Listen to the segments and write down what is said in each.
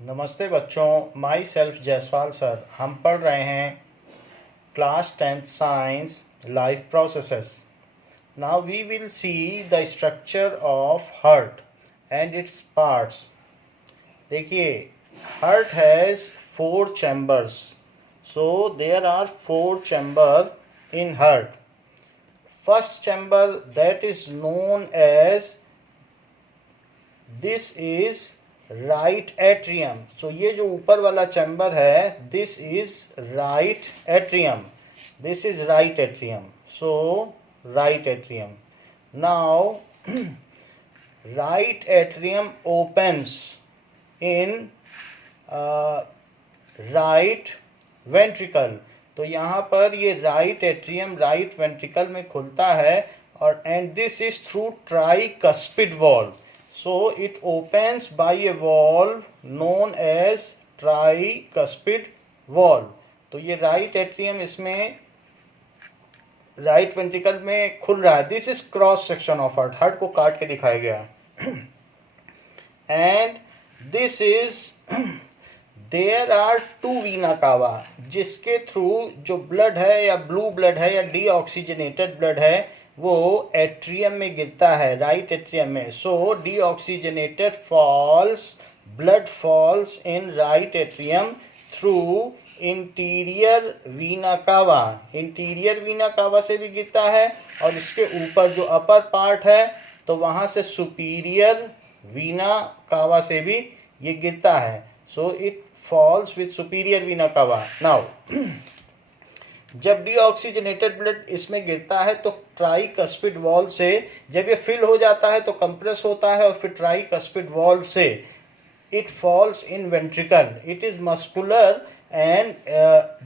नमस्ते बच्चों, my self Jaiswal sir. हम पढ़ रहे हैं class 10th science life processes. Now we will see the structure of heart and its parts. देखिए, heart has 4 chambers, so there are 4 chamber in heart. First chamber that is known as this is right atrium. So ये जो ऊपर वाला chamber है, this is right atrium. This is right atrium. So right atrium. Now right atrium opens in right ventricle. तो यहाँ पर ये right atrium right ventricle में खुलता है और and this is through tricuspid valve. So it opens by a valve known as tricuspid valve। तो ये राइट एट्रियम इसमें राइट वेंट्रिकल में खुल रहा है। This is cross section of heart, heart को काट के दिखाया गया। And this is there are 2 vena cava, जिसके थ्रू जो ब्लड है या ब्लू ब्लड है या डीऑक्सीजनेटेड ब्लड है वो एट्रियम में गिरता है, राइट एट्रियम में। So deoxygenated blood falls in right atrium through interior vena cava. Interior vena कावा से भी गिरता है और इसके ऊपर जो अपर पार्ट है तो वहां से सुपीरियर वीना कावा से भी ये गिरता है। So it falls with superior Veena कावा। नाउ जब डीऑक्सीजनेटेड ब्लड इसमें गिरता है तो ट्राइकस्पिड वॉल्व से जब ये फिल हो जाता है तो कंप्रेस होता है और फिर ट्राइकस्पिड वॉल्व से it falls in ventricle. It is muscular and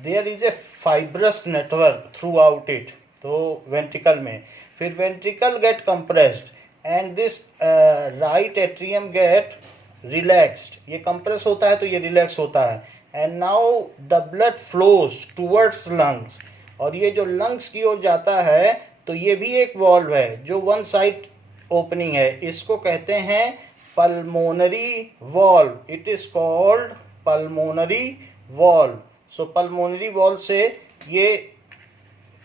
there is a fibrous network throughout it. तो वेंट्रिकल में फिर ventricle get compressed and this right atrium get relaxed. ये कंप्रेस होता है तो ये रिलैक्स होता है and now the blood flows towards lungs. और ये जो लंग्स की ओर जाता है तो ये भी एक वॉल्व है जो वन साइड ओपनिंग है, इसको कहते हैं pulmonary valve. It is called pulmonary valve. So pulmonary valve से ये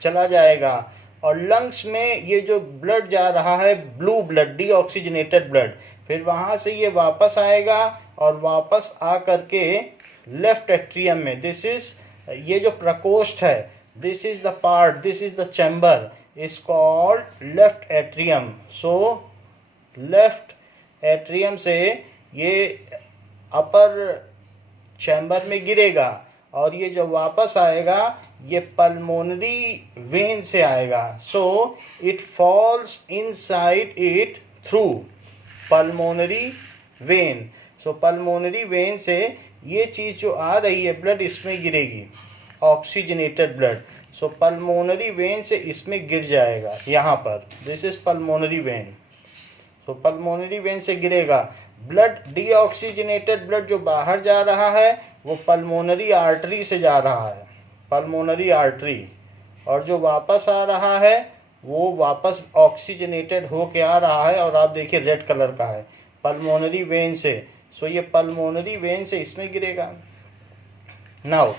चला जाएगा और लंग्स में ये जो ब्लड जा रहा है ब्लू ब्लड डीऑक्सीजनेटेड ब्लड, फिर वहां से ये वापस आएगा और वापस आ करके लेफ्ट एट्रियम में, दिस इज ये जो प्रकोष्ठ है, this is the part, this is the chamber is called left atrium. So left atrium से ये अपर चैम्बर में गिरेगा और ये जो वापस आएगा ये पल्मोनरी वेन से आएगा। So it falls inside it through pulmonary vein. So pulmonary vein से ये चीज जो आ रही है ब्लड इसमें गिरेगी, ऑक्सीजनेटेड ब्लड। सो पल्मोनरी वेन से इसमें गिर जाएगा यहाँ पर, this is pulmonary vein. So pulmonary vein से गिरेगा ब्लड, डीऑक्सीजनेटेड ब्लड जो बाहर जा रहा है वो पल्मोनरी आर्टरी से जा रहा है, पल्मोनरी आर्टरी, और जो वापस आ रहा है वो वापस ऑक्सीजनेटेड होके आ रहा है और आप देखिए रेड कलर का है, पल्मोनरी वेन से। सो ये पल्मोनरी वेन से इसमें गिरेगा। नाउ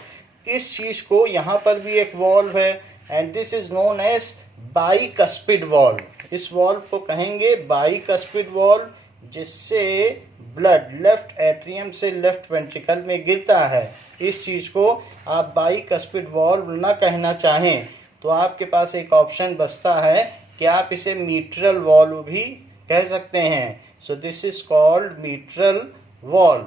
इस चीज को यहाँ पर भी एक वॉल्व है and this is known as bicuspid valve. इस वॉल्व को कहेंगे बाइकस्पिड वॉल्व, जिससे ब्लड लेफ्ट एट्रियम से लेफ्ट वेंट्रिकल में गिरता है। इस चीज को आप बाइकस्पिड वॉल्व न कहना चाहें तो आपके पास एक ऑप्शन बचता है कि आप इसे मीट्रल वॉल्व भी कह सकते हैं। So this is called mitral valve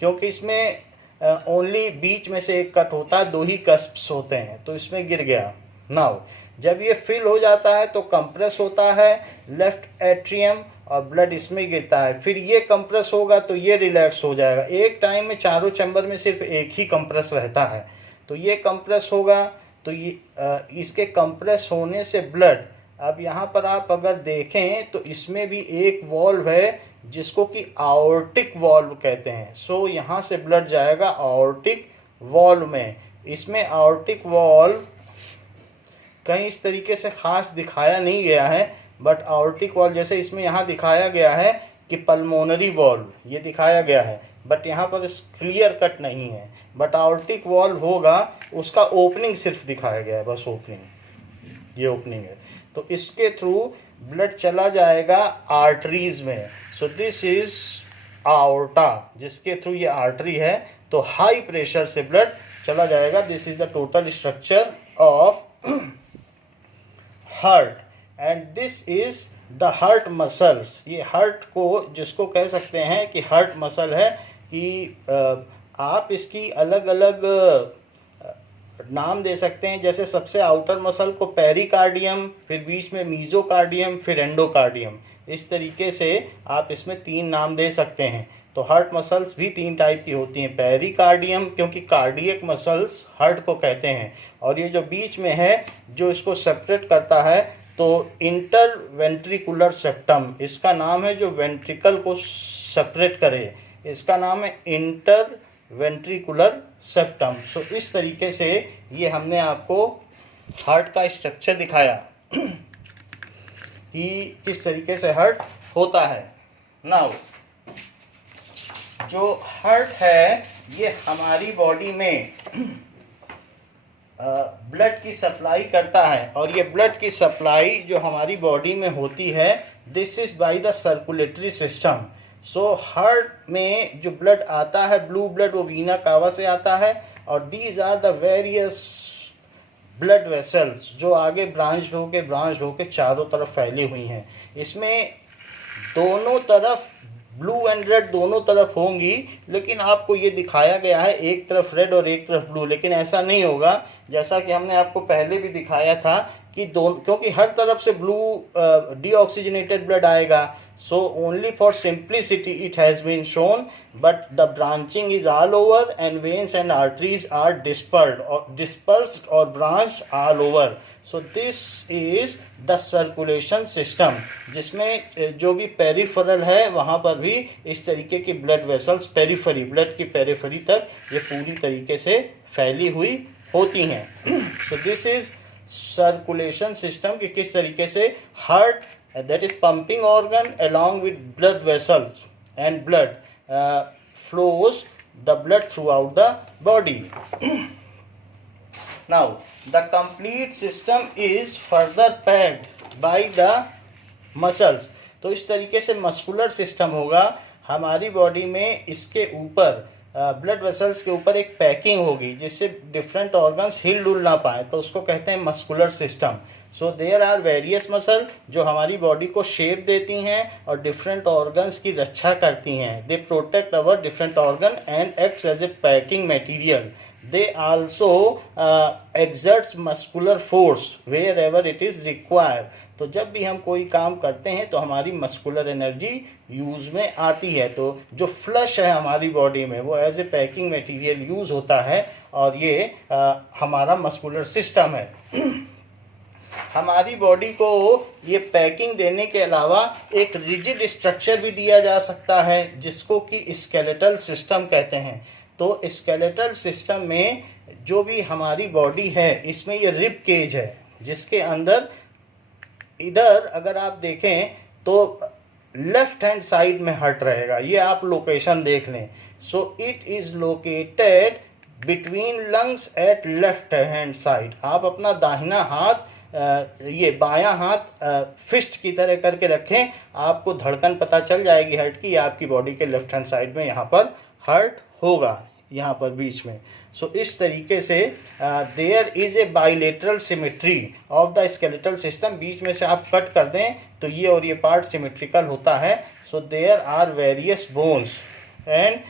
क्योंकि इसमें ओनली बीच में से एक कट होता है, 2 ही कस्प्स होते हैं, तो इसमें गिर गया। नाउ जब ये फिल हो जाता है तो कंप्रेस होता है लेफ्ट एट्रियम और ब्लड इसमें गिरता है, फिर ये कंप्रेस होगा तो ये रिलैक्स हो जाएगा। एक टाइम में चारों चैम्बर में सिर्फ एक ही कंप्रेस रहता है, तो ये कंप्रेस होगा तो ये इसके कंप्रेस होने से ब्लड, अब यहाँ पर आप अगर देखें तो इसमें भी एक वॉल्व है जिसको कि आवर्टिक वॉल्व कहते हैं। सो यहाँ से ब्लड जाएगा आवर्टिक वॉल्व में। इसमें आवर्टिक वॉल्व कहीं इस तरीके से खास दिखाया नहीं गया है, बट आवर्टिक वॉल्व जैसे इसमें यहाँ दिखाया गया है कि पल्मोनरी वॉल्व ये दिखाया गया है, बट यहाँ पर क्लियर कट नहीं है। बट आर्टिक वॉल्व होगा, उसका ओपनिंग सिर्फ दिखाया गया है, बस ओपनिंग, ये ओपनिंग है। तो इसके थ्रू ब्लड चला जाएगा आर्टरीज में। सो दिस इज आर्टा, जिसके थ्रू ये आर्टरी है, तो हाई प्रेशर से ब्लड चला जाएगा। This is the total structure of heart and this is the heart muscles. ये हार्ट को जिसको कह सकते हैं कि हार्ट मसल है, कि आप इसकी अलग अलग नाम दे सकते हैं। जैसे सबसे आउटर मसल को पेरिकार्डियम, फिर बीच में मीजोकार्डियम, फिर एंडोकार्डियम। इस तरीके से आप इसमें 3 नाम दे सकते हैं। तो हार्ट मसल्स भी 3 टाइप की होती हैं। पेरिकार्डियम, क्योंकि कार्डियक मसल्स हार्ट को कहते हैं, और ये जो बीच में है जो इसको सेपरेट करता है, तो इंटरवेंट्रिकुलर सेप्टम इसका नाम है, जो वेंट्रिकल को सेपरेट करे, इसका नाम है इंटरवेंट्रिकुलर सेप्टम। सो इस तरीके से ये हमने आपको हार्ट का स्ट्रक्चर दिखाया कि किस तरीके से हार्ट होता है। नाउ जो हार्ट है ये हमारी बॉडी में ब्लड की सप्लाई करता है, और ये ब्लड की सप्लाई जो हमारी बॉडी में होती है, this is by the circulatory system. So heart में जो ब्लड आता है, ब्लू ब्लड, वो वीना कावा से आता है, और these are the various blood vessels जो आगे ब्रांच होके चारों तरफ फैली हुई हैं। इसमें दोनों तरफ ब्लू एंड रेड दोनों तरफ होंगी, लेकिन आपको ये दिखाया गया है एक तरफ रेड और एक तरफ ब्लू, लेकिन ऐसा नहीं होगा। जैसा कि हमने आपको पहले भी दिखाया था कि दोनों, क्योंकि हर तरफ से ब्लू डीऑक्सीजनेटेड ब्लड आएगा, so only for simplicity it has been shown, but the branching is all over and veins and arteries are dispersed or branched all over. So this is the circulation system, जिसमें जो भी peripheral है वहाँ पर भी इस तरीके की ब्लड वेसल्स पेरिफेरी, ब्लड की पेरिफेरी तक ये पूरी तरीके से फैली हुई होती हैं। So this is circulation system, कि किस तरीके से heart, that is pumping organ, along with blood vessels and blood flows the blood throughout the body. Now the complete system is further packed by the muscles. तो इस तरीके से muscular system होगा हमारी बॉडी में। इसके ऊपर ब्लड वेसल्स के ऊपर एक पैकिंग होगी जिससे डिफरेंट ऑर्गन्स हिल डुल ना पाए, तो उसको कहते हैं muscular system. So there are various muscle जो हमारी बॉडी को शेप देती हैं और डिफरेंट ऑर्गन्स की रक्षा करती हैं। They protect our different organ and acts as a packing material. They also exerts muscular force wherever it is required. तो जब भी हम कोई काम करते हैं तो हमारी मस्कुलर एनर्जी यूज में आती है। तो जो फ्लश है हमारी बॉडी में वो as a packing material use होता है, और ये हमारा मस्कुलर सिस्टम है। हमारी बॉडी को ये पैकिंग देने के अलावा एक रिजिड स्ट्रक्चर भी दिया जा सकता है, जिसको कि स्केलेटल सिस्टम कहते हैं। तो स्केलेटल सिस्टम में जो भी हमारी बॉडी है, इसमें ये रिब केज है, जिसके अंदर इधर अगर आप देखें तो लेफ्ट हैंड साइड में हार्ट रहेगा। ये आप लोकेशन देख लें। So it is located between lungs at left hand side. आप अपना दाहिना हाथ ये बायां हाथ फिस्ट की तरह करके रखें, आपको धड़कन पता चल जाएगी हार्ट की। आपकी बॉडी के लेफ्ट हैंड साइड में यहाँ पर हार्ट होगा, यहाँ पर बीच में। सो इस तरीके से there is a bilateral symmetry of the skeletal system. बीच में से आप कट कर दें तो ये और ये पार्ट सिमेट्रिकल होता है। So there are various bones and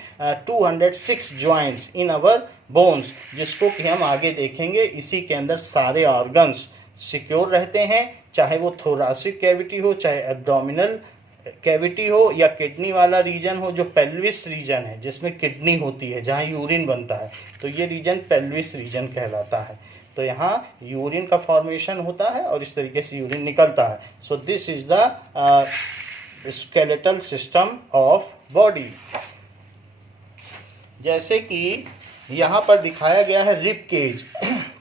206 joints in our bones, जिसको कि हम आगे देखेंगे। इसी के अंदर सारे ऑर्गन्स सिक्योर रहते हैं, चाहे वो थोरासिक कैविटी हो, चाहे एब्डोमिनल कैविटी हो, या किडनी वाला रीजन हो, जो पेल्विस रीजन है जिसमें किडनी होती है, जहाँ यूरिन बनता है, तो ये रीजन पेल्विस रीजन कहलाता है। तो यहाँ यूरिन का फॉर्मेशन होता है और इस तरीके से यूरिन निकलता है। So this is the skeletal system of body. जैसे कि यहाँ पर दिखाया गया है रिब केज,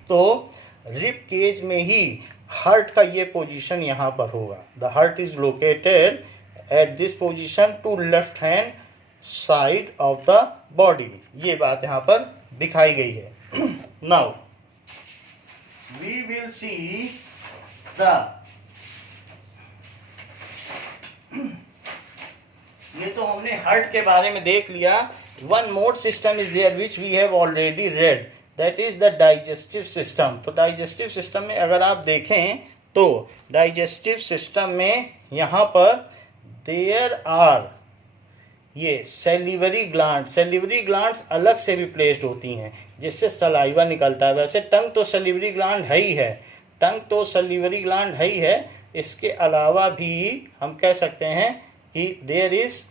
तो रिब केज में ही हार्ट का ये पोजीशन यहाँ पर होगा। The heart is located at this position to left hand side of the body. ये बात यहाँ पर दिखाई गई है। Now we will see the, ये तो हमने हार्ट के बारे में देख लिया। One more system is there which we have already read, that is the digestive system. तो डाइजेस्टिव सिस्टम में अगर आप देखें तो डाइजेस्टिव सिस्टम में यहाँ पर देयर आर ये सेलिवरी ग्लैंड्स अलग से भी प्लेस्ड होती हैं जिससे सलाइवा निकलता है। वैसे टंग तो सेलिवरी ग्लैंड है ही है, इसके अलावा भी हम कह सकते हैं कि there is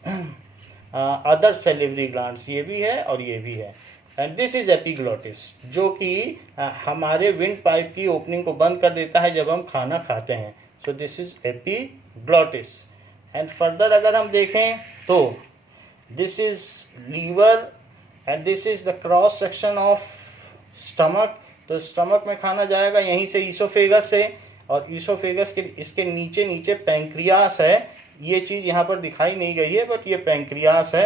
other salivary glands, ये भी है और ये भी है। एंड दिस इज एपिग्लॉटिस, जो कि हमारे विंड पाइप की ओपनिंग को बंद कर देता है जब हम खाना खाते हैं। So this is epiglottis. And further अगर हम देखें तो this is liver and this is the cross section of stomach. तो स्टमक में खाना जाएगा यहीं से ईसोफेगस से, और ईसोफेगस के इसके नीचे पैंक्रियास है। ये चीज़ यहाँ पर दिखाई नहीं गई है बट ये पैंक्रियास है।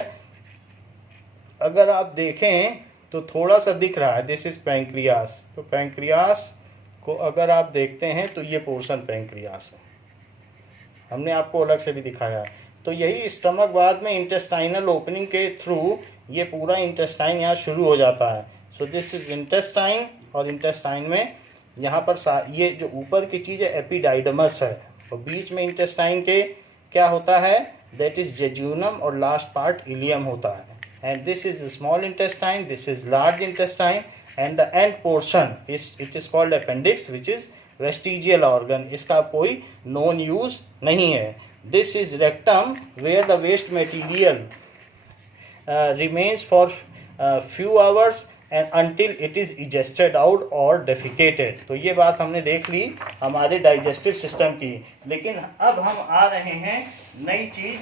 अगर आप देखें तो थोड़ा सा दिख रहा है, दिस इज पैंक्रियास। तो पैंक्रियास को अगर आप देखते हैं तो ये पोर्शन पैंक्रियास है, हमने आपको अलग से भी दिखाया है। तो यही स्टमक बाद में इंटेस्टाइनल ओपनिंग के थ्रू ये पूरा इंटेस्टाइन यहाँ शुरू हो जाता है। सो दिस इज इंटेस्टाइन, और इंटेस्टाइन में यहाँ पर ये जो ऊपर की चीज़ है एपिडाइडमस है, और बीच में इंटेस्टाइन के क्या होता है, दैट इज जेजुनम, और लास्ट पार्ट इलियम होता है। And this is small intestine, this is large intestine, and the end portion it is called appendix which is vestigial organ. इसका कोई नॉन यूज नहीं है। This is rectum where the waste material remains for few hours and until it is egested out or defecated। तो ये बात हमने देख ली हमारे डाइजेस्टिव सिस्टम की। लेकिन अब हम आ रहे हैं नई चीज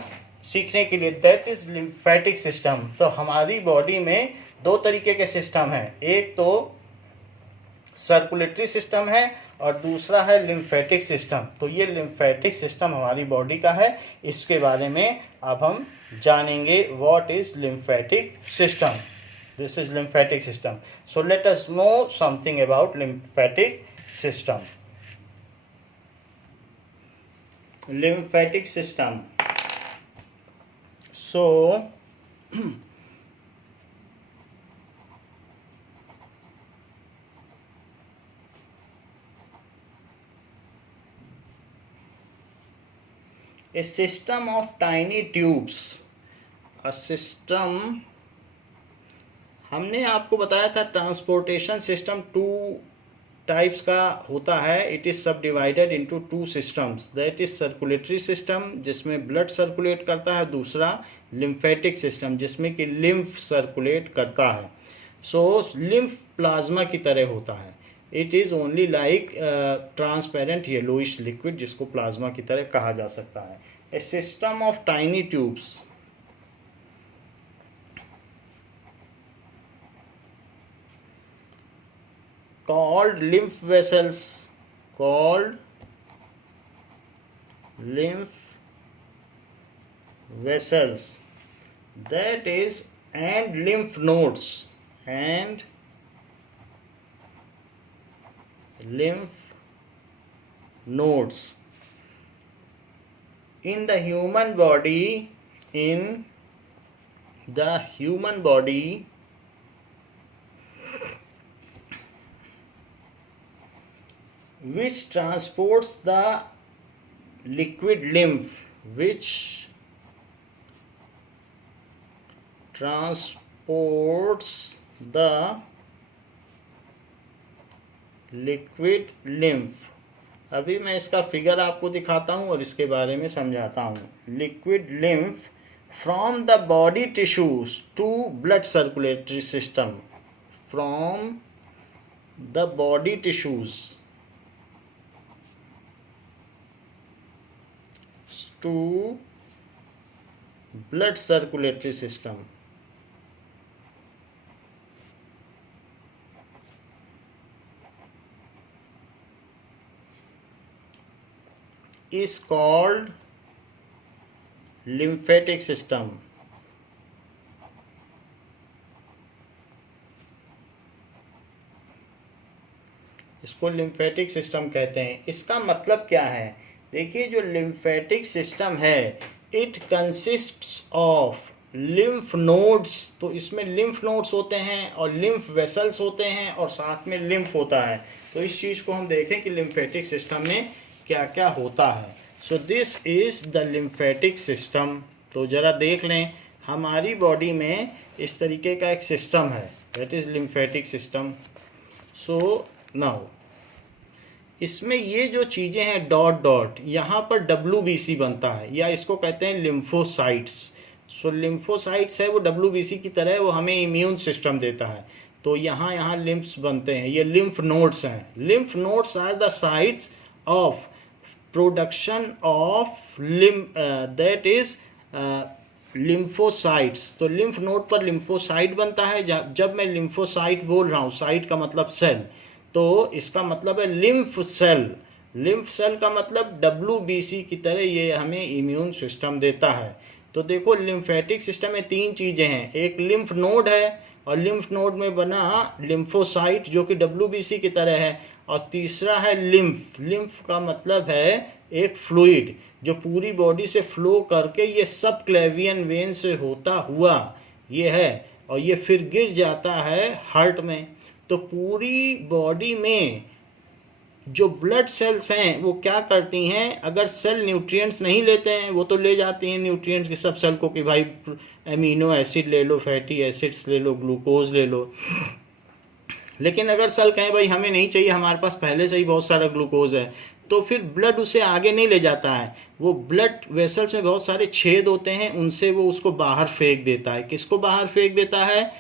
सीखने के लिए, दैट इज लिम्फेटिक सिस्टम। तो हमारी बॉडी में दो तरीके के सिस्टम हैं, एक तो सर्कुलेटरी सिस्टम है और दूसरा है लिम्फेटिक सिस्टम। तो ये लिम्फेटिक सिस्टम हमारी बॉडी का है, इसके बारे में अब हम जानेंगे। What is lymphatic system? This is lymphatic system. So let us know something about lymphatic system. Lymphatic system, so a system of tiny tubes, a system, हमने आपको बताया था ट्रांसपोर्टेशन सिस्टम टू टाइप्स का होता है। इट इज़ सब divided into two systems, that is circulatory system जिसमें blood circulate करता है, दूसरा लिम्फेटिक सिस्टम जिसमें कि लिम्फ सर्कुलेट करता है। सो लिम्फ प्लाज्मा की तरह होता है, it is only like transparent yellowish liquid जिसको प्लाज्मा की तरह कहा जा सकता है। A system of tiny tubes, called lymph vessels, called lymph vessels, that is, and lymph nodes, and lymph nodes in the human body, in the human body, which transports the liquid lymph, which transports the liquid lymph। अभी मैं इसका figure आपको दिखाता हूँ और इसके बारे में समझाता हूँ। Liquid lymph from the body tissues to blood circulatory system, from the body tissues to blood circulatory system, is called lymphatic system, इसको लिम्फेटिक सिस्टम कहते हैं। इसका मतलब क्या है? देखिए, जो लिम्फेटिक सिस्टम है it consists of lymph nodes, तो इसमें लिम्फ नोड्स होते हैं और लिम्फ वेसल्स होते हैं और साथ में लिम्फ होता है। तो इस चीज़ को हम देखें कि लिम्फेटिक सिस्टम में क्या क्या होता है। So this is the lymphatic system. तो ज़रा देख लें, हमारी बॉडी में इस तरीके का एक सिस्टम है, that is lymphatic system. So now इसमें ये जो चीज़ें हैं डॉट डॉट, यहाँ पर WBC बनता है या इसको कहते हैं लिम्फोसाइट्स। सो लिम्फोसाइट्स है वो WBC की तरह, वो हमें इम्यून सिस्टम देता है। तो यहाँ लिम्फ्स बनते हैं, ये लिम्फ नोड्स हैं। Lymph nodes are the sites of production of that is lymphocytes. तो लिम्फ नोड पर लिम्फोसाइट बनता है। जब मैं लिम्फोसाइट बोल रहा हूँ, साइट का मतलब सेल, तो इसका मतलब है लिम्फ सेल। लिम्फ सेल का मतलब WBC की तरह ये हमें इम्यून सिस्टम देता है। तो देखो, लिम्फेटिक सिस्टम में 3 चीज़ें हैं, एक लिम्फ नोड है और लिम्फ नोड में बना लिम्फोसाइट जो कि WBC की तरह है, और तीसरा है लिम्फ। लिम्फ का मतलब है एक फ्लूइड जो पूरी बॉडी से फ्लो करके ये सब क्लेवियन वेन से होता हुआ ये है, और ये फिर गिर जाता है हार्ट में। तो पूरी बॉडी में जो ब्लड सेल्स हैं वो क्या करती हैं, अगर सेल न्यूट्रिएंट्स नहीं लेते हैं, वो तो ले जाती हैं न्यूट्रिएंट्स के सब सेल को कि भाई एमिनो एसिड ले लो, फैटी एसिड्स ले लो, ग्लूकोज ले लो। लेकिन अगर सेल कहें भाई हमें नहीं चाहिए, हमारे पास पहले से ही बहुत सारा ग्लूकोज है, तो फिर ब्लड उसे आगे नहीं ले जाता है। वो ब्लड वेसल्स में बहुत सारे छेद होते हैं, उनसे वो उसको बाहर फेंक देता है। किसको बाहर फेंक देता है?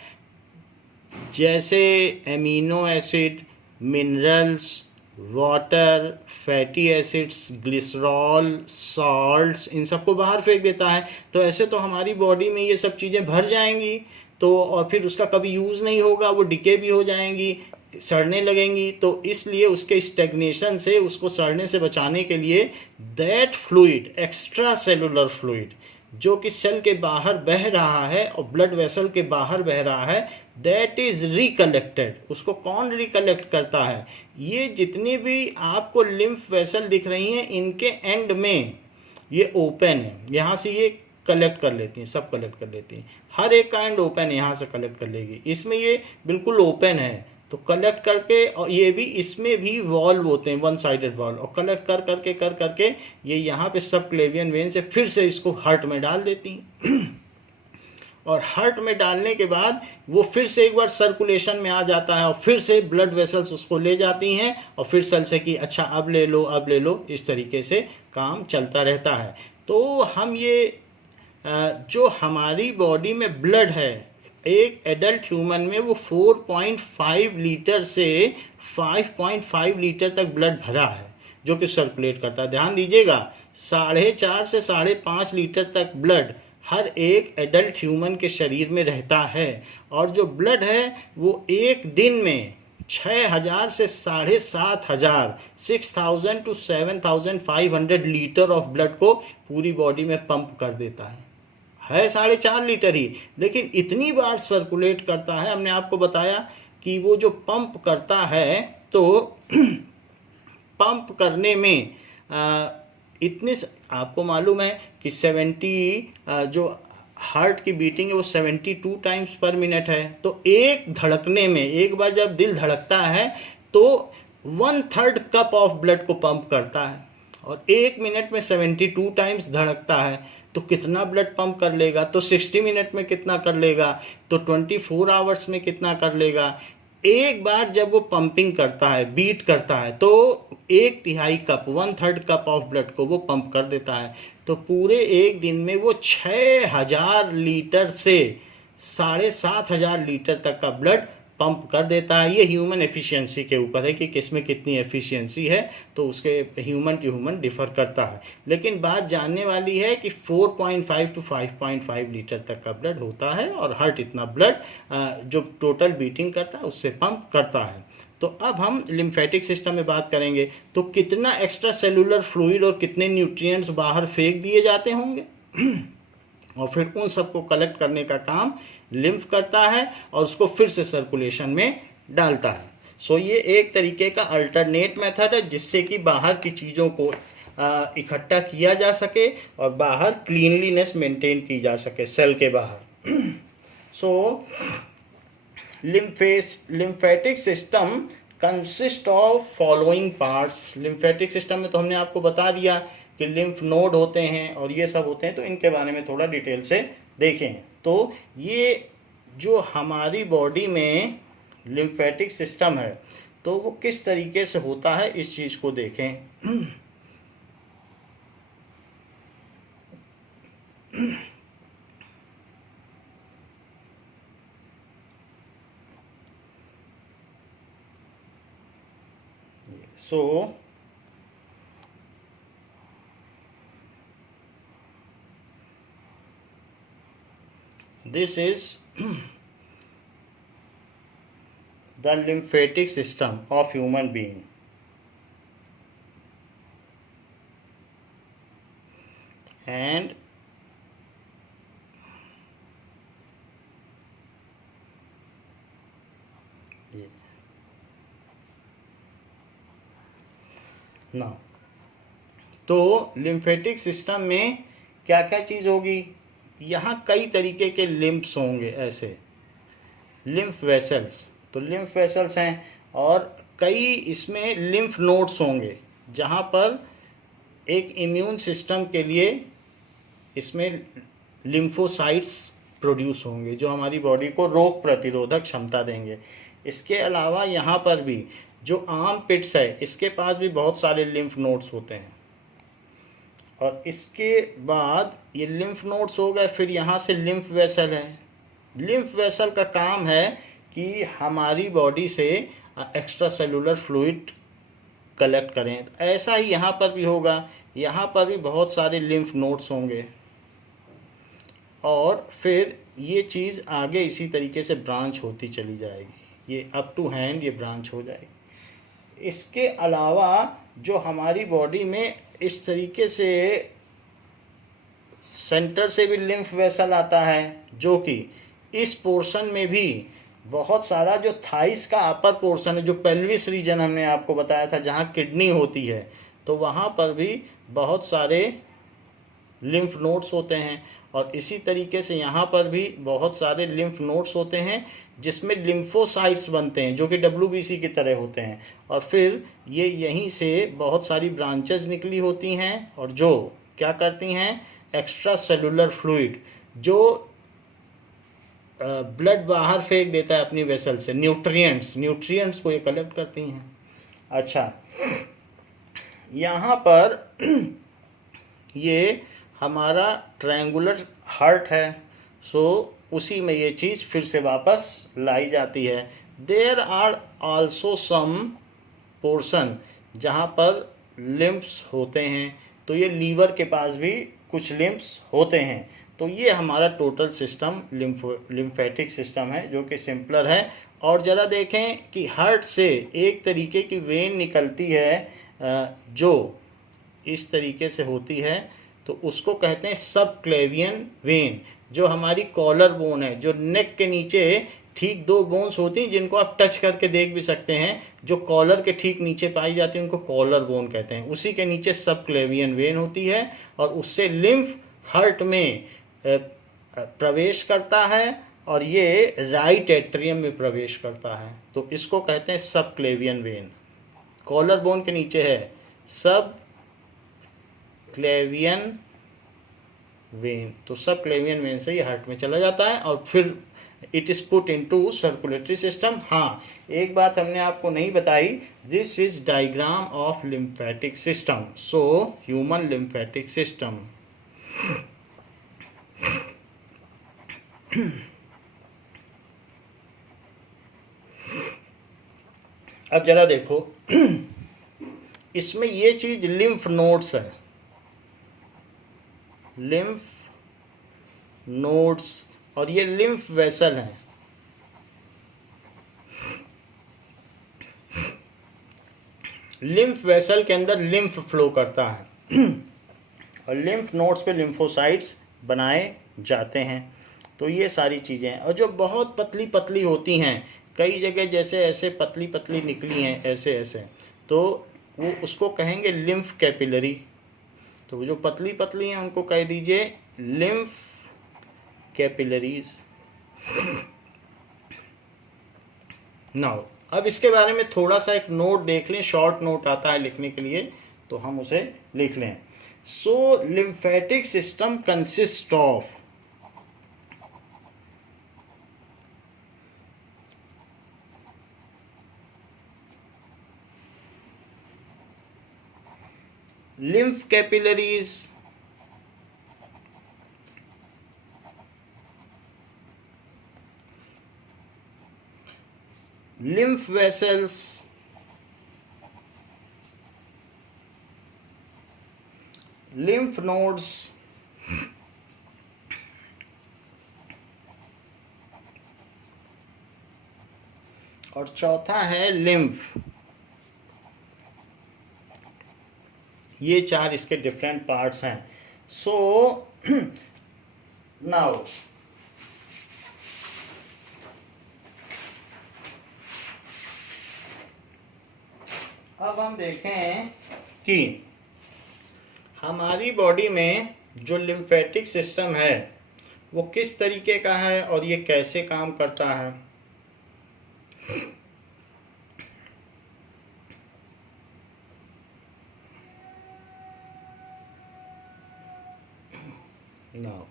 जैसे amino acid, minerals, water, fatty acids, glycerol, salts, इन सबको बाहर फेंक देता है। तो ऐसे तो हमारी बॉडी में ये सब चीज़ें भर जाएंगी, तो और फिर उसका कभी यूज़ नहीं होगा, वो डिके भी हो जाएंगी, सड़ने लगेंगी। तो इसलिए उसके स्टेग्नेशन से, उसको सड़ने से बचाने के लिए that fluid, extra cellular fluid जो कि सेल के बाहर बह रहा है और ब्लड वेसल के बाहर बह रहा है, दैट इज रिकलेक्टेड। उसको कौन रिकलेक्ट करता है? ये जितनी भी आपको लिम्फ वेसल दिख रही हैं, इनके एंड में ये ओपन है, यहाँ से ये कलेक्ट कर लेती हैं, सब कलेक्ट कर लेती हैं। हर एक का एंड ओपन है, यहाँ से कलेक्ट कर लेगी। इसमें ये बिल्कुल ओपन है, तो कलेक्ट करके, और ये भी, इसमें भी वॉल्व होते हैं, वन साइडेड वॉल्व, और कलेक्ट कर करके ये यहाँ पे सब क्लेवियन वेन से फिर से इसको हार्ट में डाल देती हैं। और हार्ट में डालने के बाद वो फिर से एक बार सर्कुलेशन में आ जाता है, और फिर से ब्लड वेसल्स उसको ले जाती हैं, और फिर सेल से कि अच्छा अब ले लो, अब ले लो, इस तरीके से काम चलता रहता है। तो हम ये जो हमारी बॉडी में ब्लड है, एक एडल्ट ह्यूमन में वो 4.5 लीटर से 5.5 लीटर तक ब्लड भरा है जो कि सर्कुलेट करता है। ध्यान दीजिएगा, 4.5 से 5.5 लीटर तक ब्लड हर एक एडल्ट ह्यूमन के शरीर में रहता है। और जो ब्लड है वो एक दिन में 6,000 से 7,500 6,000 to 7,500 लीटर ऑफ ब्लड को पूरी बॉडी में पंप कर देता है 4.5 लीटर ही, लेकिन इतनी बार सर्कुलेट करता है। हमने आपको बताया कि वो जो पंप करता है, तो पंप करने में इतने, आपको मालूम है कि 70 जो हार्ट की बीटिंग है वो 72 टाइम्स पर मिनट है। तो एक धड़कने में, एक बार जब दिल धड़कता है तो 1/3 कप ऑफ ब्लड को पंप करता है, और 1 मिनट में 72 टाइम्स धड़कता है, तो कितना ब्लड पंप कर लेगा? तो 60 मिनट में कितना कर लेगा? तो 24 आवर्स में कितना कर लेगा? एक बार जब वो पंपिंग करता है, बीट करता है, तो 1/3 कप, 1/3 कप ऑफ ब्लड को वो पंप कर देता है। तो पूरे एक दिन में वो 6,000 लीटर से 7,500 लीटर तक का ब्लड पंप कर देता है। ये ह्यूमन एफिशिएंसी के ऊपर है कि किसमें कितनी एफिशिएंसी है, तो उसके ह्यूमन टू ह्यूमन डिफर करता है। लेकिन बात जानने वाली है कि 4.5 to 5.5 लीटर तक का ब्लड होता है, और हार्ट इतना ब्लड जो टोटल बीटिंग करता है उससे पंप करता है। तो अब हम लिम्फेटिक सिस्टम में बात करेंगे, तो कितना एक्स्ट्रा सेलुलर फ्लूइड और कितने न्यूट्रिएंट्स बाहर फेंक दिए जाते होंगे और फिर उन सबको कलेक्ट करने का काम लिम्फ करता है और उसको फिर से सर्कुलेशन में डालता है। सो ये एक तरीके का अल्टरनेट मेथड है जिससे कि बाहर की चीज़ों को इकट्ठा किया जा सके और बाहर क्लीनलीनेस मेंटेन की जा सके सेल के बाहर। So lymphatic system consist of following parts. Lymphatic system में तो हमने आपको बता दिया कि लिम्फ नोड होते हैं और ये सब होते हैं, तो इनके बारे में थोड़ा डिटेल से देखें। तो ये जो हमारी बॉडी में लिम्फेटिक सिस्टम है तो वो किस तरीके से होता है इस चीज़ को देखें। So this is the lymphatic system of human being. And now तो लिम्फेटिक सिस्टम में क्या क्या चीज़ होगी, यहाँ कई तरीके के लिम्फ्स होंगे, ऐसे लिम्फ वेसल्स। तो लिम्फ वेसल्स हैं और कई इसमें लिम्फ नोड्स होंगे जहाँ पर एक इम्यून सिस्टम के लिए इसमें लिम्फोसाइट्स प्रोड्यूस होंगे जो हमारी बॉडी को रोग प्रतिरोधक क्षमता देंगे। इसके अलावा यहाँ पर भी जो आर्म पिट्स है इसके पास भी बहुत सारे लिम्फ नोड्स होते हैं। और इसके बाद ये लिम्फ नोड्स हो गए, फिर यहाँ से लिम्फ वेसल है। लिम्फ वेसल का काम है कि हमारी बॉडी से एक्स्ट्रा सेलुलर फ्लूइड कलेक्ट करें। ऐसा ही यहाँ पर भी होगा, यहाँ पर भी बहुत सारे लिम्फ नोड्स होंगे और फिर ये चीज़ आगे इसी तरीके से ब्रांच होती चली जाएगी, ये अप टू हैंड ये ब्रांच हो जाएगी। इसके अलावा जो हमारी बॉडी में इस तरीके से सेंटर से भी लिम्फ वेसल आता है, जो कि इस पोर्शन में भी बहुत सारा जो थाइस का अपर पोर्शन है, जो पेल्विस रीजन हमने आपको बताया था जहाँ किडनी होती है, तो वहाँ पर भी बहुत सारे लिम्फ नोड्स होते हैं। और इसी तरीके से यहाँ पर भी बहुत सारे लिम्फ नोड्स होते हैं जिसमें लिम्फोसाइट्स बनते हैं जो कि WBC की तरह होते हैं। और फिर ये यहीं से बहुत सारी ब्रांचेस निकली होती हैं और जो क्या करती हैं, एक्स्ट्रा सेलुलर फ्लूइड जो ब्लड बाहर फेंक देता है अपनी वेसल से, न्यूट्रिएंट्स को ये कलेक्ट करती हैं। अच्छा, यहाँ पर ये हमारा ट्रायंगुलर हार्ट है, सो उसी में ये चीज़ फिर से वापस लाई जाती है। There are also some portion जहाँ पर लिम्फ्स होते हैं, तो ये लीवर के पास भी कुछ लिम्फ्स होते हैं। तो ये हमारा टोटल सिस्टम लिम्फेटिक सिस्टम है जो कि सिंपलर है। और ज़रा देखें कि हार्ट से एक तरीके की वेन निकलती है जो इस तरीके से होती है, तो उसको कहते हैं सब क्लेवियन वेन। जो हमारी कॉलर बोन है, जो नेक के नीचे ठीक 2 बोन्स होती हैं जिनको आप टच करके देख भी सकते हैं, जो कॉलर के ठीक नीचे पाई जाती है उनको कॉलर बोन कहते हैं। उसी के नीचे सब क्लेवियन वेन होती है और उससे लिम्फ हार्ट में प्रवेश करता है और ये राइट एट्रियम में प्रवेश करता है, तो इसको कहते हैं सब क्लेवियन वेन। कॉलर बोन के नीचे है सब क्लेवियन वेन, तो सब क्लेवियन वेन से ये हार्ट में चला जाता है और फिर it is put into circulatory system. हाँ, एक बात हमने आपको नहीं बताई, this is diagram of lymphatic system. So human lymphatic system. अब जरा देखो, इसमें ये चीज लिम्फ नोड्स है, लिम्फ नोड्स, और ये लिम्फ वेसल है। लिम्फ वेसल के अंदर लिम्फ फ्लो करता है और लिम्फ नोड्स पे लिम्फोसाइट्स बनाए जाते हैं। तो ये सारी चीज़ें हैं। और जो बहुत पतली पतली होती हैं, कई जगह जैसे ऐसे पतली पतली निकली हैं ऐसे ऐसे, तो वो उसको कहेंगे लिम्फ कैपिलरी। तो वो जो पतली पतली हैं उनको कह दीजिए लिम्फ कैपिलरीज। नाउ अब इसके बारे में थोड़ा सा एक नोट देख लें, शॉर्ट नोट आता है लिखने के लिए, तो हम उसे लिख लें। So lymphatic system consist of lymph capillaries, lymph vessels, lymph nodes, और चौथा है लिम्फ। ये चार इसके डिफरेंट पार्ट्स हैं। सो नाउ अब हम देखें कि हमारी बॉडी में जो लिम्फेटिक सिस्टम है वो किस तरीके का है और ये कैसे काम करता है। Now,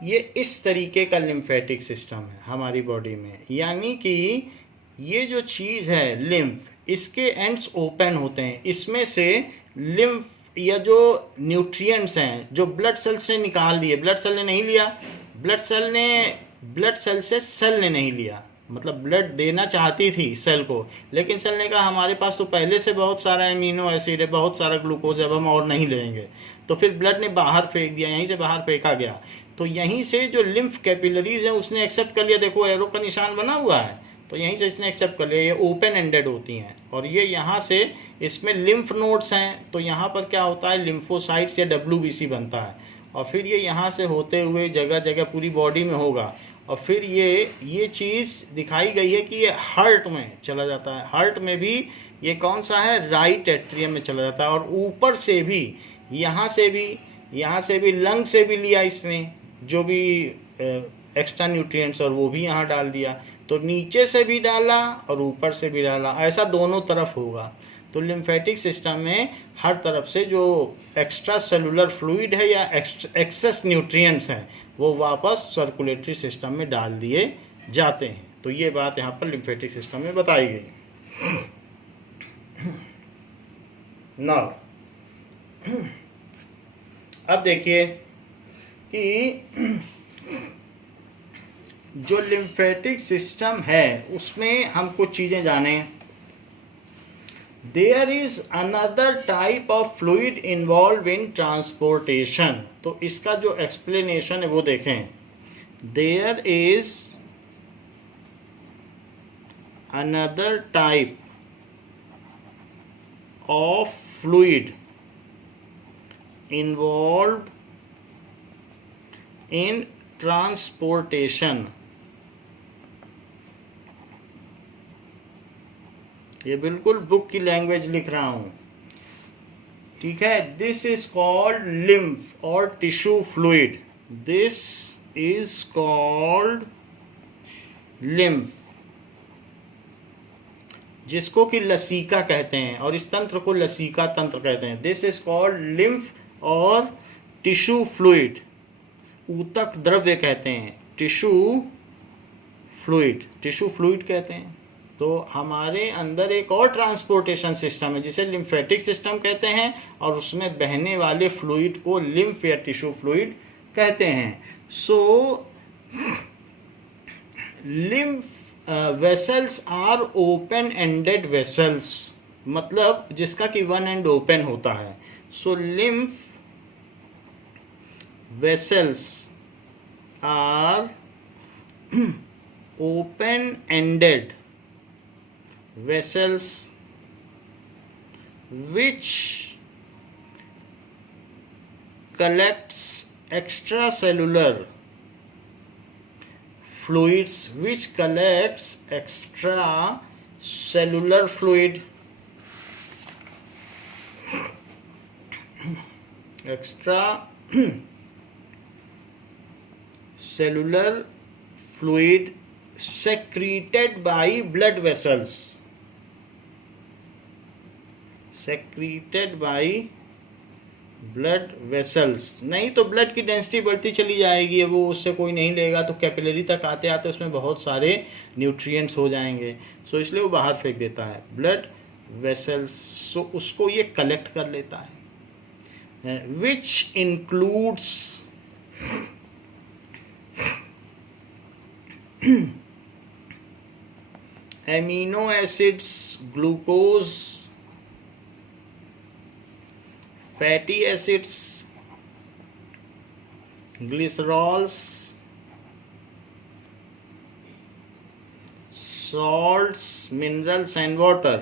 ये इस तरीके का लिम्फेटिक सिस्टम है हमारी बॉडी में, यानी कि ये जो चीज़ है लिम्फ, इसके एंड्स ओपन होते हैं, इसमें से लिम्फ या जो न्यूट्रिएंट्स हैं जो ब्लड सेल से निकाल दिए, ब्लड सेल ने नहीं लिया, ब्लड सेल से सेल ने नहीं लिया, मतलब ब्लड देना चाहती थी सेल को, लेकिन सेल ने कहा हमारे पास तो पहले से बहुत सारा एमिनो एसिड है, बहुत सारा ग्लूकोज है, अब हम और नहीं लेंगे, तो फिर ब्लड ने बाहर फेंक दिया, यहीं से बाहर फेंका गया। तो यहीं से जो लिम्फ कैपिलरीज है उसने एक्सेप्ट कर लिया, देखो एरो का निशान बना हुआ है, तो यहीं से इसने एक्सेप्ट कर लिया, ये ओपन एंडेड होती हैं, और ये यहाँ से इसमें लिम्फ नोड्स हैं, तो यहाँ पर क्या होता है लिम्फोसाइट्स या WBC बनता है, और फिर ये यहाँ से होते हुए जगह जगह पूरी बॉडी में होगा, और फिर ये चीज़ दिखाई गई है कि ये हार्ट में चला जाता है, हार्ट में भी ये कौन सा है राइट एट्रियम में चला जाता है, और ऊपर से भी यहाँ से भी लंग से भी लिया इसने जो भी एक्स्ट्रा न्यूट्रिएंट्स, और वो भी यहाँ डाल दिया, तो नीचे से भी डाला और ऊपर से भी डाला, ऐसा दोनों तरफ होगा। तो लिम्फेटिक सिस्टम में हर तरफ से जो एक्स्ट्रा सेलुलर फ्लूइड है या एक्सेस न्यूट्रिएंट्स हैं वो वापस सर्कुलेटरी सिस्टम में डाल दिए जाते हैं। तो ये बात यहाँ पर लिम्फेटिक सिस्टम में बताई गई। नाउ अब देखिए कि जो लिम्फेटिक सिस्टम है उसमें हम कुछ चीज़ें जानें। There is another type of fluid involve in transportation, तो इसका जो एक्सप्लेनेशन है वो देखें। There is another type of fluid involve in transportation, ये बिल्कुल बुक की लैंग्वेज लिख रहा हूं, ठीक है। दिस इज कॉल्ड लिम्फ और tissue fluid, this is called lymph, जिसको कि लसीका कहते हैं, और इस तंत्र को लसीका तंत्र कहते हैं। दिस इज कॉल्ड लिम्फ और टिश्यू फ्लूइड, ऊतक द्रव्य कहते हैं, टिश्यू फ्लूइड कहते हैं। तो हमारे अंदर एक और ट्रांसपोर्टेशन सिस्टम है जिसे लिम्फेटिक सिस्टम कहते हैं, और उसमें बहने वाले फ्लूइड को लिम्फ या टिश्यू फ्लूइड कहते हैं। So lymph vessels are open ended vessels, मतलब जिसका कि वन एंड ओपन होता है। So lymph vessels are open-ended vessels which collects extracellular fluids, which collects extracellular fluid, extracellular fluid secreted by blood vessels, secreted by blood vessels. नहीं तो blood की density बढ़ती चली जाएगी, वो उससे कोई नहीं लेगा, तो कैपिलरी तक आते आते उसमें बहुत सारे न्यूट्रिएंट्स हो जाएंगे, सो इसलिए वो बाहर फेंक देता है ब्लड वेसल्स। सो उसको ये कलेक्ट कर लेता है, which includes amino acids, glucose, fatty acids, glycerols, salts, minerals and water।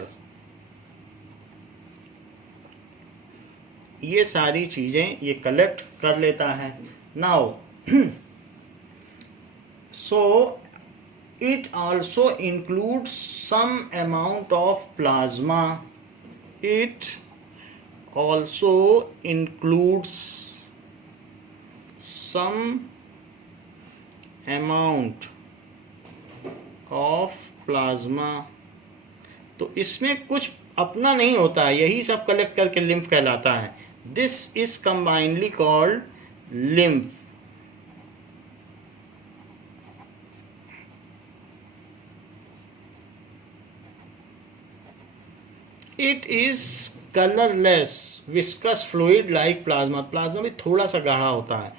ये सारी चीजें ये कलेक्ट कर लेता है। Now so it also includes some amount of plasma, it also includes some amount of plasma। तो इसमें कुछ अपना नहीं होता है, यही सब कलेक्ट करके लिम्फ कहलाता है। This is combinedly called lymph. It is colourless viscous fluid like plasma. Plasma भी थोड़ा सा गाढ़ा होता है।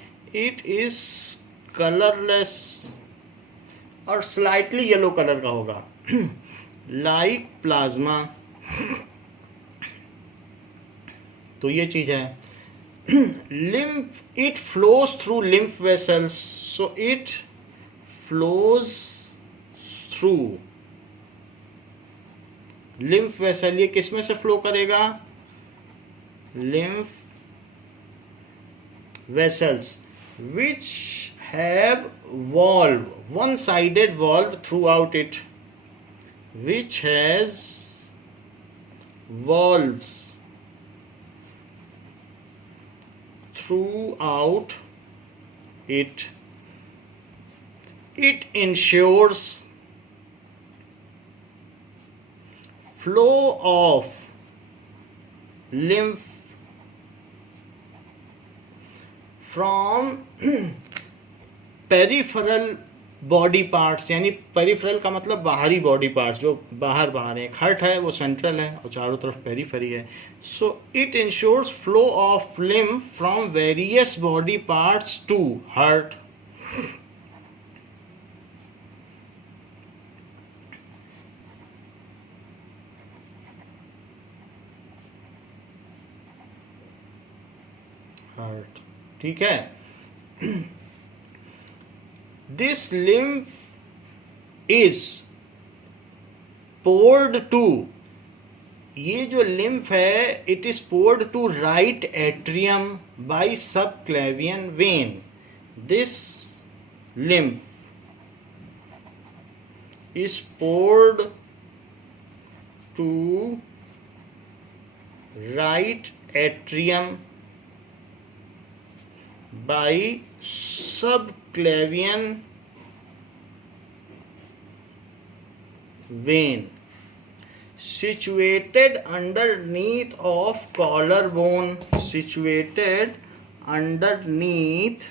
इट इज कलरलेस और स्लाइटली येलो कलर का होगा लाइक प्लाज्मा। तो ये चीज है। Lymph, it flows through lymph vessels, so it flows through lymph vessel. ये किसमें से फ्लो करेगा? Lymph vessels which have valve, one sided valve through out it, which has valves through out it. It ensures flow of lymph from peripheral body parts, यानी peripheral का मतलब बाहरी body parts जो बाहर बाहर है। एक हार्ट है वो सेंट्रल है और चारों तरफ पेरिफेरी है। So it ensures flow of lymph from various body parts to heart. Heart, ठीक है। This lymph is poured to, ये जो लिम्फ है it is poured to right atrium by subclavian vein. This lymph is poured to right atrium by subclavian vein situated underneath of collarbone, situated underneath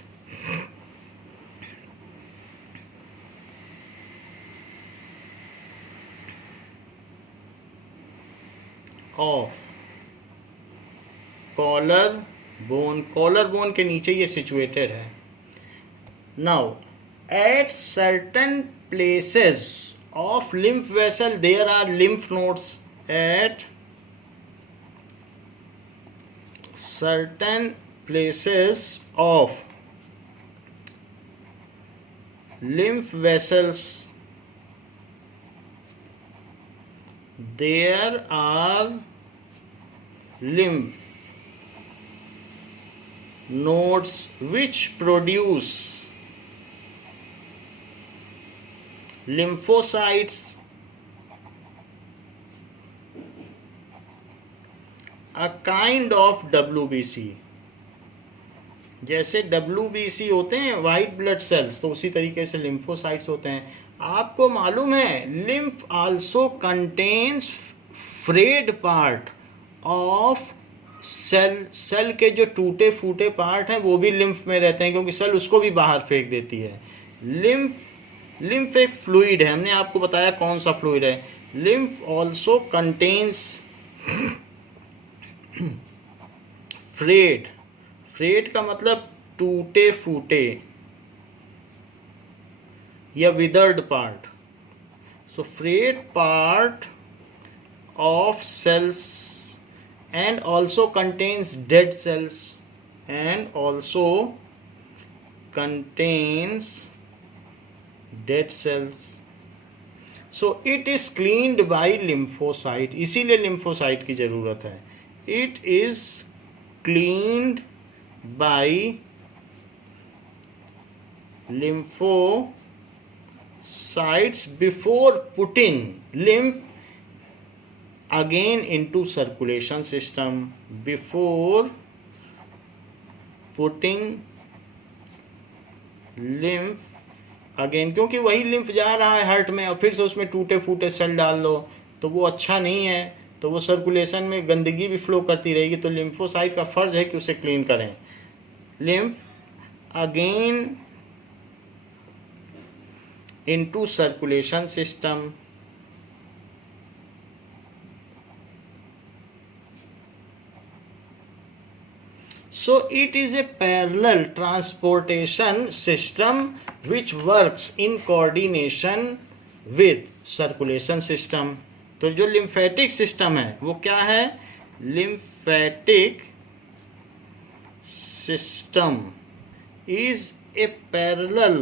of collar bone. Collar bone के नीचे ये situated है। Now at certain places of lymph vessel there are lymph nodes. At certain places of lymph vessels there are lymph nodes which produce lymphocytes, a kind of WBC. जैसे WBC होते हैं white blood cells, तो उसी तरीके से lymphocytes होते हैं. आपको मालूम है lymph also contains frayed part of cell के जो टूटे फूटे पार्ट हैं वो भी लिम्फ में रहते हैं, क्योंकि सेल उसको भी बाहर फेंक देती है. लिम्फ एक फ्लूइड है, हमने आपको बताया कौन सा फ्लूइड है. लिम्फ ऑल्सो कंटेन्स फ्रेड का मतलब टूटे फूटे या withered part. So frayed part of cells and also contains dead cells and also contains dead cells. So it is cleaned by lymphocyte, इसीलिए lymphocyte की जरूरत है. It is cleaned by lymphocytes before putting lymph again into circulation system, before putting lymph again, क्योंकि वही lymph जा रहा है heart में और फिर से उसमें टूटे फूटे सेल डाल दो तो वो अच्छा नहीं है, तो वो सर्कुलेशन में गंदगी भी फ्लो करती रहेगी. तो लिम्फोसाइट का फर्ज है कि उसे क्लीन करें. Lymph again into circulation system. So it is a parallel transportation system which works in coordination with circulation system. तो जो lymphatic system है वो क्या है? Lymphatic system is a parallel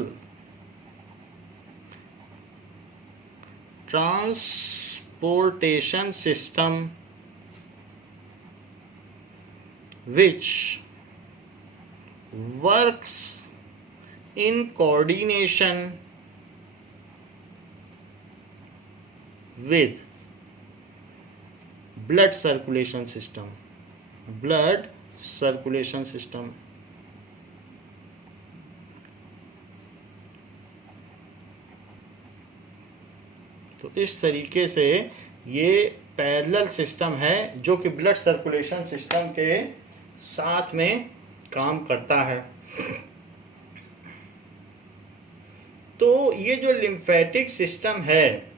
transportation system which works in coordination with blood circulation system. तो इस तरीके से ये पैरेलल सिस्टम है जो कि ब्लड सर्कुलेशन सिस्टम के साथ में काम करता है. तो ये जो लिम्फेटिक सिस्टम है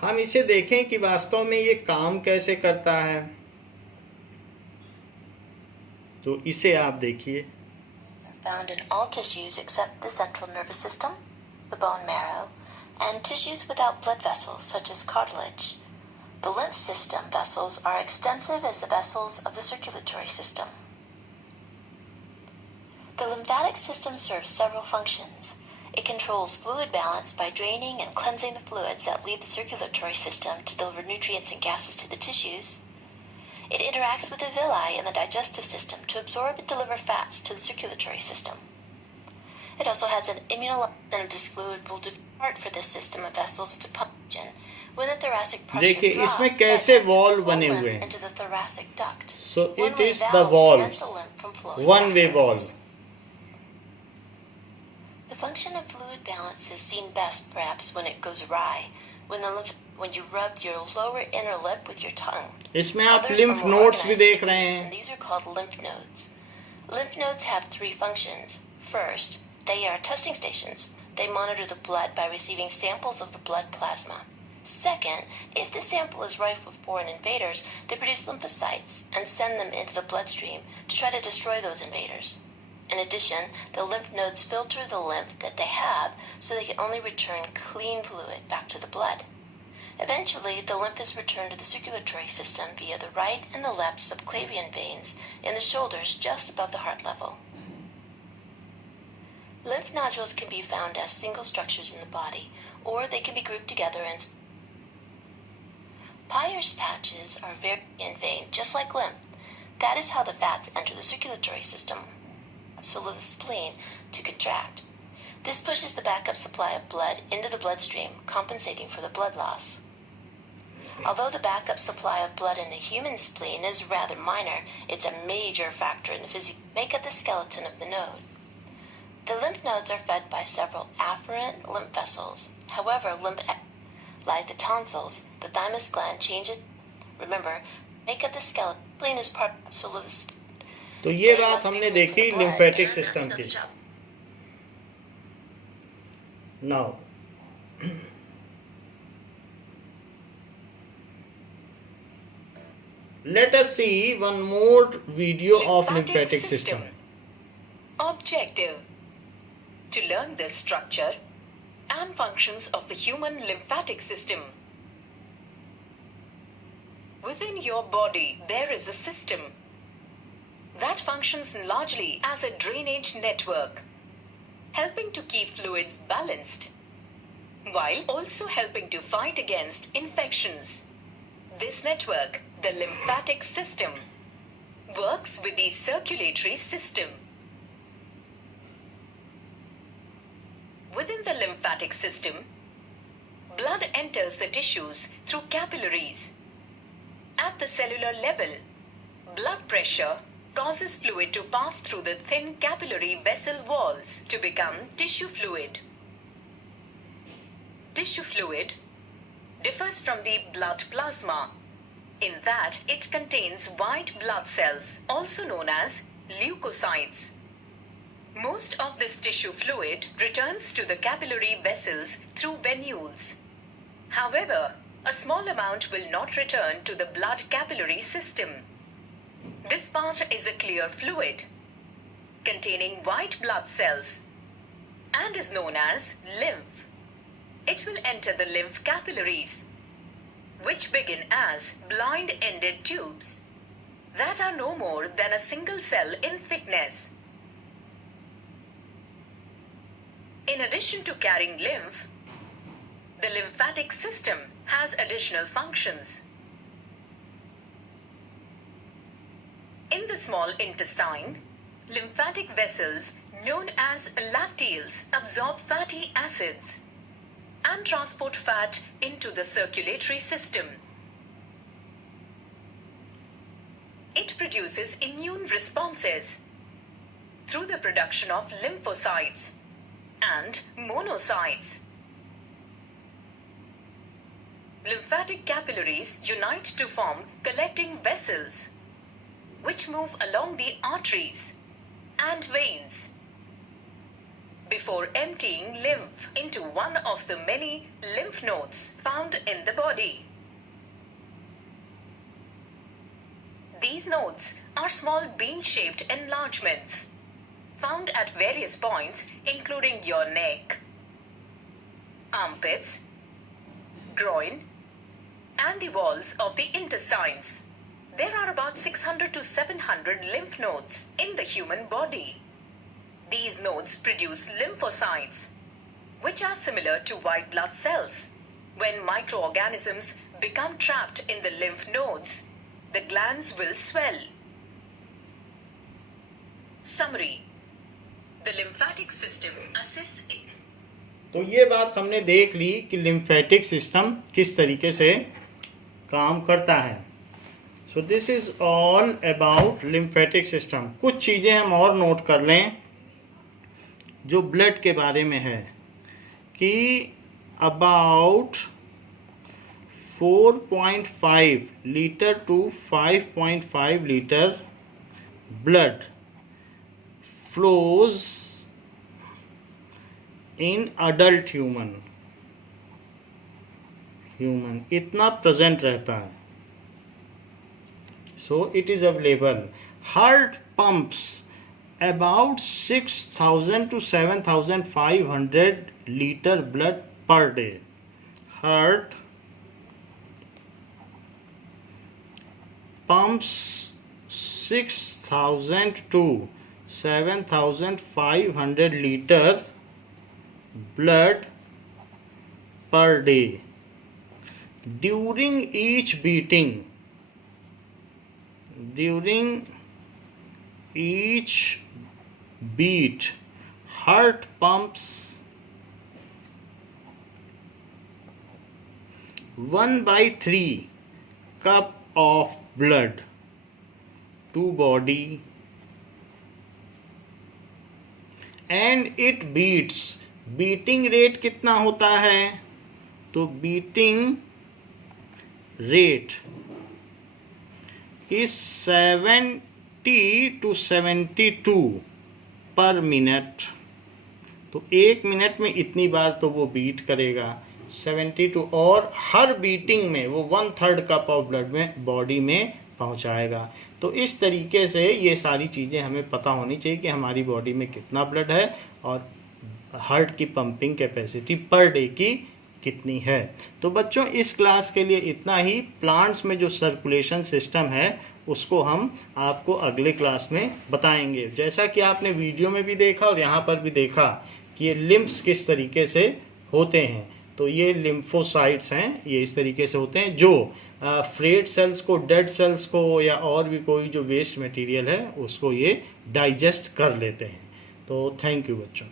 हम इसे देखें कि वास्तव में ये काम कैसे करता है. तो इसे आप देखिए. Found in all tissues except the central nervous system, the bone marrow, and tissues without blood vessels such as cartilage. The lymph system vessels are extensive as the vessels of the circulatory system. The lymphatic system serves several functions. It controls fluid balance by draining and cleansing the fluids that leave the circulatory system to deliver nutrients and gases to the tissues. It interacts with the villi in the digestive system to absorb and deliver fats to the circulatory system. It also has an immunolysis, and this fluid will depart for this system of vessels to pump oxygen when the thoracic pressure देखिए drops. इसमें कैसे valve बने हुए हैं. Into the thoracic duct. So it is the prevent valve, the lymph from flowing one way backwards. valve. The function of fluid balance is seen best perhaps when it goes awry, when you rub your lower inner lip with your tongue. इसमें आप Others lymph are more nodes भी organized देख रहे groups, हैं. and these are called lymph nodes. Lymph nodes have three functions. First, they are testing stations. They monitor the blood by receiving samples of the blood plasma. Second, if the sample is rife with foreign invaders, they produce lymphocytes and send them into the bloodstream to try to destroy those invaders. In addition, the lymph nodes filter the lymph that they have so they can only return clean fluid back to the blood. Eventually, the lymph is returned to the circulatory system via the right and the left subclavian veins in the shoulders just above the heart level. Lymph nodules can be found as single structures in the body, or they can be grouped together in Peyer's patches are very in vein, just like lymph. That is how the fats enter the circulatory system. capsule of the spleen to contract. This pushes the backup supply of blood into the bloodstream, compensating for the blood loss. Although the backup supply of blood in the human spleen is rather minor, it's a major factor in the make up the skeleton of the node. The lymph nodes are fed by several afferent lymph vessels. However, like the tonsils, the thymus gland changes. Remember, make up the skeleton. Spleen is part of the spleen. तो ये बात हमने देखी lymphatic system की. Now, let us see one more video of lymphatic system. Objective: to learn the structure and functions of the human lymphatic system. Within your body, there is a system that functions largely as a drainage network, helping to keep fluids balanced, while also helping to fight against infections. This network, the lymphatic system, works with the circulatory system. Within the lymphatic system, blood enters the tissues through capillaries. At the cellular level, blood pressure causes fluid to pass through the thin capillary vessel walls to become tissue fluid. Tissue fluid differs from the blood plasma in that it contains white blood cells, also known as leukocytes. Most of this tissue fluid returns to the capillary vessels through venules. However, a small amount will not return to the blood capillary system. This part is a clear fluid containing white blood cells and is known as lymph. It will enter the lymph capillaries, which begin as blind-ended tubes that are no more than a single cell in thickness. In addition to carrying lymph, the lymphatic system has additional functions. In the small intestine, lymphatic vessels known as lacteals absorb fatty acids and transport fat into the circulatory system. It produces immune responses through the production of lymphocytes and monocytes. Lymphatic capillaries unite to form collecting vessels, which move along the arteries and veins before emptying lymph into one of the many lymph nodes found in the body. These nodes are small bean-shaped enlargements found at various points, including your neck, armpits, groin, and the walls of the intestines. There are about 600 to 700 lymph nodes in the human body. These nodes produce lymphocytes, which are similar to white blood cells. When microorganisms become trapped in the lymph nodes, the glands will swell. Summary: the lymphatic system assists in तो ये बात हमने देख ली कि lymphatic system किस तरीके से काम करता है. So this is all about lymphatic system. कुछ चीज़ें हम और नोट कर लें जो ब्लड के बारे में है कि about 4.5 litre to 5.5 litre blood flows in adult human इतना प्रेजेंट रहता है. So it is available. Heart pumps about 6,000 to 7,500 liter blood per day. Heart pumps 6,000 to 7,500 liter blood per day. During each beating, during each beat, heart pumps 1/3 cup of blood to body and it beats. Beating rate कितना होता है? तो beating rate is 70 to 72 पर minute. तो 1 minute में इतनी बार तो वो बीट करेगा 72, और हर बीटिंग में वो 1/3 कप ऑफ ब्लड में बॉडी में पहुंचाएगा. तो इस तरीके से ये सारी चीज़ें हमें पता होनी चाहिए कि हमारी बॉडी में कितना ब्लड है और हार्ट की पंपिंग कैपेसिटी पर डे की कितनी है. तो बच्चों इस क्लास के लिए इतना ही. प्लांट्स में जो सर्कुलेशन सिस्टम है उसको हम आपको अगले क्लास में बताएंगे. जैसा कि आपने वीडियो में भी देखा और यहाँ पर भी देखा कि ये लिम्फ्स किस तरीके से होते हैं. तो ये लिम्फोसाइट्स हैं, ये इस तरीके से होते हैं जो फ्रेड सेल्स को, डेड सेल्स को या और भी कोई जो वेस्ट मटेरियल है उसको ये डाइजेस्ट कर लेते हैं. तो थैंक यू बच्चों.